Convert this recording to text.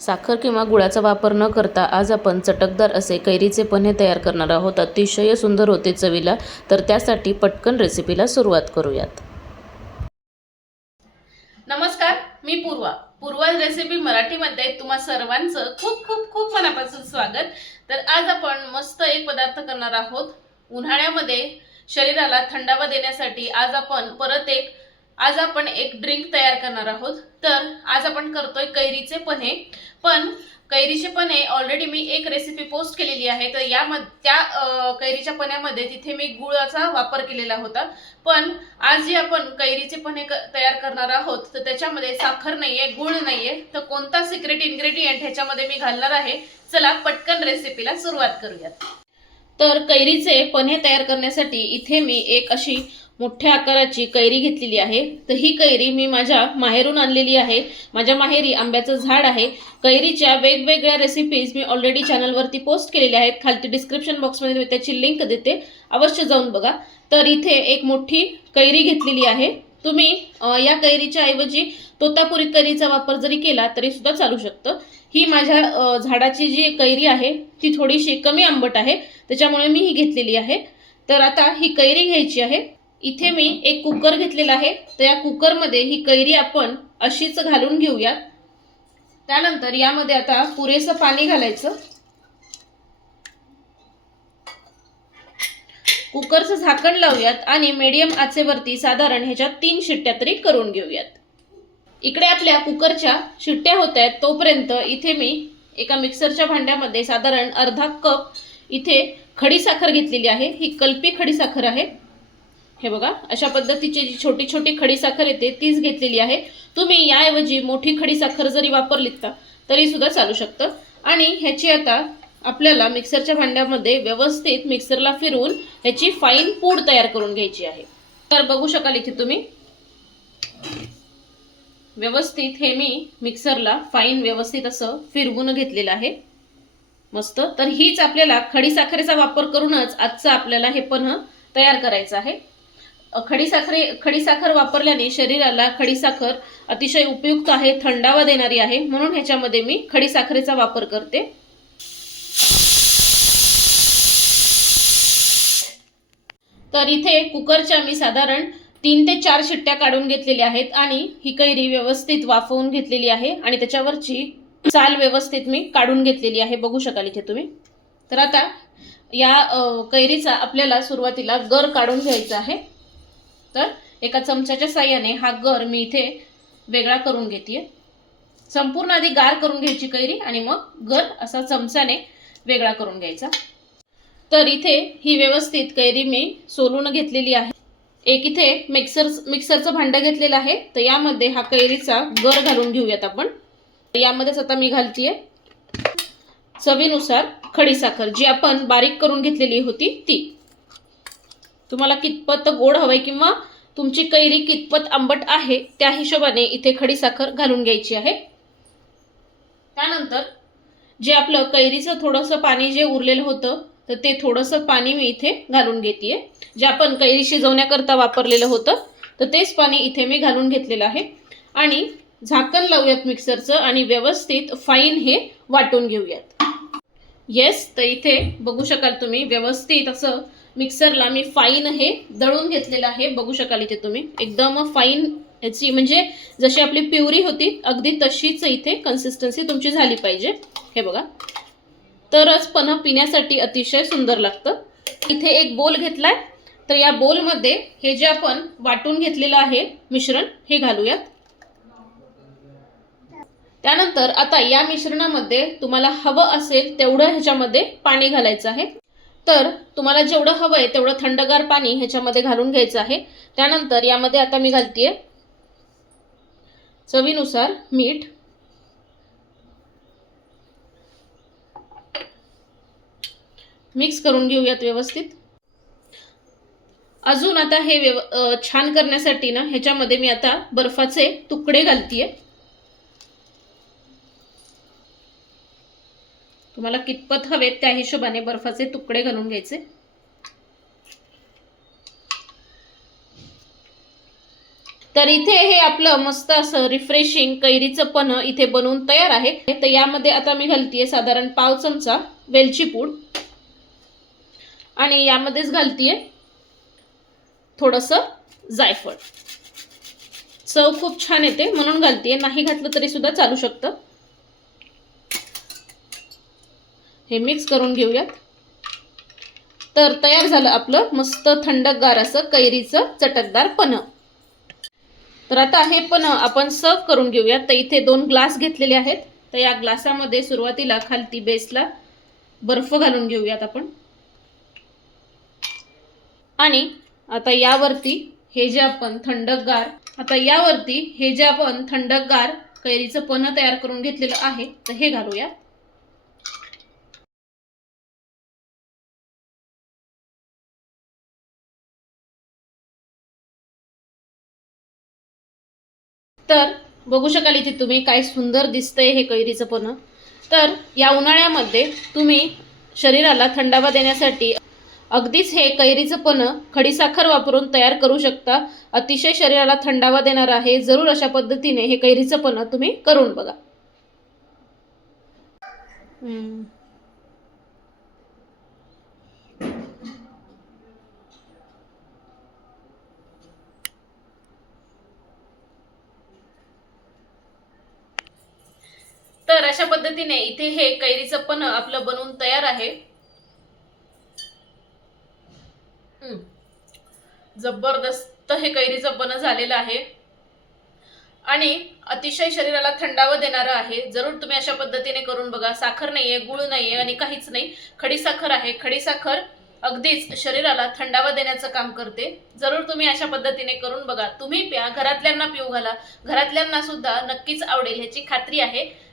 साखर किंवा गुळाचा वापर न करता आज आपण चटकदार असे कैरीचे पन्हे तयार करणार आहोत. अतिशय सुंदर होते चवीला. तर त्यासाठी पटकन रेसिपीला सुरुवात करूयात. नमस्कार मी पूर्वा. पूर्वा रेसिपी मराठीमध्ये तुम्हा सर्वांचं खूप खूप खूप मनापासून स्वागत. तर आज आपण मस्त एक पदार्थ करणार आहोत. उन्हाळ्यामध्ये शरीराला थंडावा देण्यासाठी आज आपण परत एक आज आपण एक ड्रिंक तयार करणार आहोत. तर आज आपण करतोय कैरीचे पन्हे पण कैरीचे पन्हे ऑलरेडी मी एक रेसिपी पोस्ट केलेली आहे. तर यामध्ये त्या कैरीच्या पन्ह्यामध्ये तिथे मी गुळाचा वापर केलेला होता. पण आज जे आपण कैरीचे पन्हे तयार करणार आहोत तर त्याच्यामध्ये साखर नाहीये गुळ नाहीये. तर कोणता सिक्रेट इन्ग्रेडियंट ह्याच्यामध्ये मी घालणार आहे चला पटकन रेसिपीला सुरुवात करूयात. तर कैरीचे पन्हे तयार करण्यासाठी इथे मी एक अशी मोठ्या आकाराची कैरी घेतलेली आहे. तर ही कैरी मी माझ्या माहेरून आणलेली आहे. माझ्या माहेरी आंब्याचं झाड आहे. कैरीच्या वेगवेगळ्या रेसिपीज मी ऑलरेडी चॅनलवरती पोस्ट केलेल्या आहेत. खालती डिस्क्रिप्शन बॉक्समध्ये मी त्याची लिंक देते. अवश्य जाऊन बघा. तर इथे एक मोठी कैरी घेतलेली आहे. तुम्ही या कैरीच्या ऐवजी तोतापुरी कैरीचा वापर जरी केला तरी सुद्धा चालू शकतं. ही माझ्या झाडाची जी कैरी आहे ती थोडीशी कमी आंबट आहे. त्याच्यामुळे मी ही घेतलेली आहे. तर आता ही कैरी घ्यायची आहे. इथे मी एक कुकर घेतलेला आहे. तर या कुकरमध्ये ही कैरी आपण अशीच घालून घेऊयात. त्यानंतर यामध्ये आता पुरेसं पाणी घालायचं. कुकरचं झाकण लावूयात आणि मीडियम आचेवरती साधारण ह्याच्यात तीन शिट्ट्या तरी करून घेऊयात. इकडे आपल्या कुकरच्या शिट्ट्या होत आहेत तोपर्यंत इथे मी एका मिक्सरच्या भांड्यामध्ये साधारण अर्धा कप इथे खडी साखर घेतलेली आहे. ही कल्पी खडी साखर आहे. हे बघा अशा पद्धतीची जी छोटी छोटी खडी साखर येते तीच घेतलेली आहे. तुम्ही याऐवजी मोठी खडी साखर जरी वापरलीत का तरी सुद्धा चालू शकतं. आणि ह्याची आता आपल्याला मिक्सरच्या भांड्यामध्ये व्यवस्थित मिक्सरला फिरवून ह्याची फाईन पूड तयार करून घ्यायची आहे. तर बघू शकाल इथे तुम्ही. व्यवस्थित हे मी मिक्सरला फाईन व्यवस्थित असं फिरवून घेतलेलं आहे. मस्त. तर हीच आपल्याला खडीसाखरेचा वापर करूनच आजचं आपल्याला हे पण तयार करायचं आहे. खडीसाखरे खडीसाखर वापरल्याने शरीराला खडीसाखर अतिशय उपयुक्त आहे थंडावा देणारी आहे. म्हणून ह्याच्यामध्ये मी खडीसाखरेचा वापर करते. तर इथे कुकरच्या मी साधारण तीन ते चार शिट्ट्या काढून घेतलेल्या आहेत आणि ही कैरी व्यवस्थित वाफवून घेतलेली आहे आणि त्याच्यावरची साल व्यवस्थित मी काढून घेतलेली आहे. बघू शकाल इथे तुम्ही. तर आता या कैरीचा आपल्याला सुरुवातीला गर काढून घ्यायचा आहे. तर एका चमच्याच्या साह्याने हा गर मी इथे वेगळा करून घेते संपूर्ण आधी गार करून घ्यायची कैरी आणि मग गर असा चमच्याने वेगळा करून घ्यायचा. तर इथे ही व्यवस्थित कैरी मी सोलून घेतलेली आहे. एक इथे मिक्सर मिक्सरचं भांडं घेतलेलं आहे. तर यामध्ये हा कैरीचा गर घालून घेऊयात आपण. यामध्येच आता मी घालतीये चवीनुसार खडीसाखर जी आपण बारीक करून घेतलेली होती ती. तुम्हाला कितपत गोड हवंय किंवा तुमची कैरी कितपत आंबट आहे त्या हिशोबाने इथे खडीसाखर घालून घ्यायची आहे. त्यानंतर जे आपलं कैरीचं थोडंसं पाणी जे उरलेलं होतं तर ते थोडंसं पाणी मी इथे घालून घेते जे आपण कैरी शिजवण्याकरता वापरलेलं होतं तर तेच पाणी इथे मी घालून घेतलेलं आहे. आणि झाकण लावूयात मिक्सरचं आणि व्यवस्थित फाईन हे वाटून घेऊयात. येस तर इथे बघू शकाल तुम्ही व्यवस्थित असं मिक्सरला मी फाईन हे दळून घेतलेलं आहे. बघू शकाल इथे तुम्ही. एकदम फाईन याची म्हणजे जशी आपली प्युरी होती अगदी तशीच इथे कन्सिस्टन्सी तुमची झाली पाहिजे. हे बघा. तरच पण पिण्यासाठी अतिशय सुंदर लागतं. इथे एक बोल घेतलाय. तर या बोलमध्ये हे जे आपण वाटून घेतलेलं आहे मिश्रण हे घालूयात. त्यानंतर आता या मिश्रणामध्ये तुम्हाला हवं असेल तेवढं ह्याच्यामध्ये पाणी घालायचं आहे. तर तुम्हाला जेवढं हवं आहे तेवढं थंडगार पाणी ह्याच्यामध्ये घालून घ्यायचं आहे. त्यानंतर यामध्ये आता मी घालते चवीनुसार मीठ. मिक्स करून घेऊयात व्यवस्थित. अजून आता हे व्यव छान करण्यासाठी ना ह्याच्यामध्ये मी आता बर्फाचे तुकडे घालतीये. तुम्हाला कितपत हवेत त्या हिशोबाने बर्फाचे तुकडे घालून घ्यायचे? तर इथे हे आपलं मस्त असं रिफ्रेशिंग कैरीचं पण इथे बनवून तयार आहे. तर यामध्ये आता मी घालतीये साधारण पाव चमचा वेलची पूड. आणि यामध्येच घालतीये थोडंसं जायफळ. चव खूप छान येते म्हणून घालतीये. नाही घातलं तरी सुद्धा चालू शकतं. हे मिक्स करून घेऊयात. तर तयार झालं आपलं मस्त थंडगार असं कैरीचं चटकदार पन्ह तर आता हे पण आपण सर्व करून घेऊयात. तर इथे दोन ग्लास घेतलेले आहेत. तर या ग्लासामध्ये सुरुवातीला खालती बेसला बर्फ घालून घेऊयात आपण. आणि आता यावरती हे जे आपण थंडगार आता यावरती हे जे आपण थंडगार कैरीचं पन्ह तयार करून घेतलेलं आहे तर हे घालूया तर बघू शकाल इथे तुम्ही काय सुंदर दिसतंय हे कैरीचं पण. तर या उन्हाळ्यामध्ये तुम्ही शरीराला थंडावा देण्यासाठी अगदीच हे कैरीचं पण खडीसाखर वापरून तयार करू शकता. अतिशय शरीराला थंडावा देणार आहे. जरूर अशा पद्धतीने हे कैरीचं पण तुम्ही करून बघा. अशा पद्धतीने इथे हे कैरीचं पण आपलं बनवून तयार आहे. जबरदस्त हे कैरीचं पण झालेलं आहे. आणि अतिशय शरीराला थंडावा देणारं आहे. जरूर तुम्ही अशा पद्धतीने करून बघा. साखर नाहीये गुळ नाहीये आणि काहीच नाही. खडीसाखर आहे. खडीसाखर अगदीच शरीराला थंडावा देण्याचं काम करते. जरूर तुम्ही अशा पद्धतीने करून बघा. तुम्ही प्या घरातल्यांना पिऊ घाला. घरातल्यांना सुद्धा नक्कीच आवडेल. ह्याची खात्री आहे.